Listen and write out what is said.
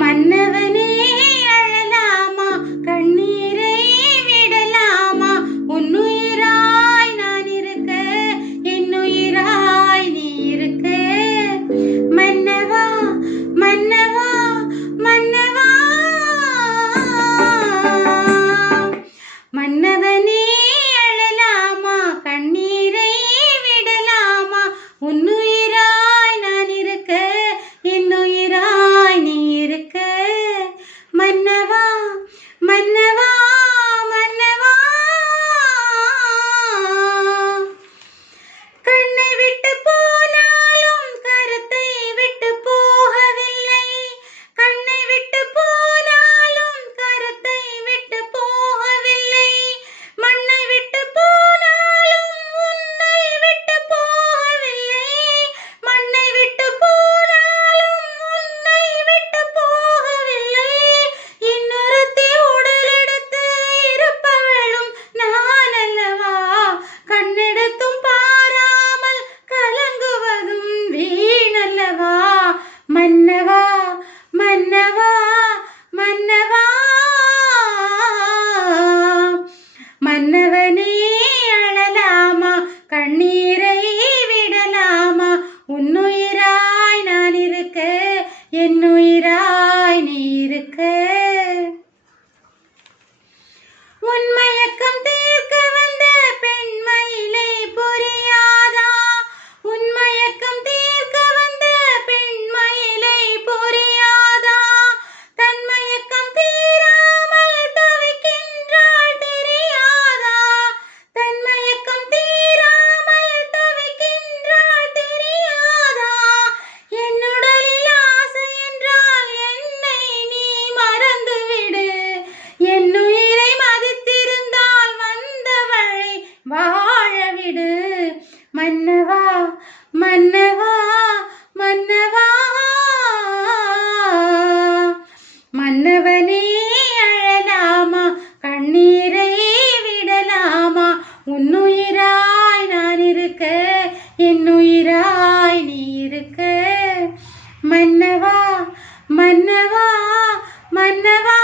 மன்னவனே அழலாமா, கண்ணீரை விடலாமா, உன்னுயிராய் நான் இருக்க, என்னுயிராய் நீ இருக்க. மன்னவா மன்னவா மன்னவா, மன்னவனே அழலாமா, கண்ணீரை விடலாமா, உன்னுயிராய் நான் இருக்க, என்னுயிராய் நீ இருக்க. மன்னவா மன்னவா மன்னவா, கண்ணை விட்டு போனாலும் கருத்தை விட்டு போகவில்லை, கண்ணை விட்டு போனாலும் கருத்தை விட்டு போகவில்லை, மண்ணை விட்டு போனாலும் உன்னை விட்டு போகவில்லை, மண்ணை விட்டு போனாலும் உன்னை விட்டு போகவில்லை. இன்னொருத்தி உடலெடுத்து இருப்பவளும் நான் அல்லவா, கண்ணெடுத்தும் பாராமல் கலங்குவதும் வீணல்லவா. மன்னவா மன்னவா மன்னவா, மன்னவனே அழலாமா, கண்ணீரை விடலாமா, உன்னுயிராய் நான் இருக்க, என்னுயிராய் நீ இருக்க. உன்மயக்கம் தீர்க்க வந்த பெண்மயிலை புரியாதா, உன்மயக்கம் தீர்க்க வந்த பெண்மயிலை புரியாதா, தன்மயக்கம் தீராமல் தவிக்கின்றாள் தெரியாதா, தன்மயக்கம் தீராமல் தவிக்கின்றாள் தெரியாதா. என்னுடலில் ஆசை என்றால் என்னை நீ மறந்துவிடு, என்னுயிரை மதித்திருந்தால் வந்தவளை வாழவிடு. மன்னவா மன்னவா மன்னவா, மன்னவனே அழலாமா, கண்ணீரை விடலாமா, உன்னுயிராய் நான் இருக்க, என்னுயிராய் நீ இருக்க. மன்னவா மன்னவா மன்னவா.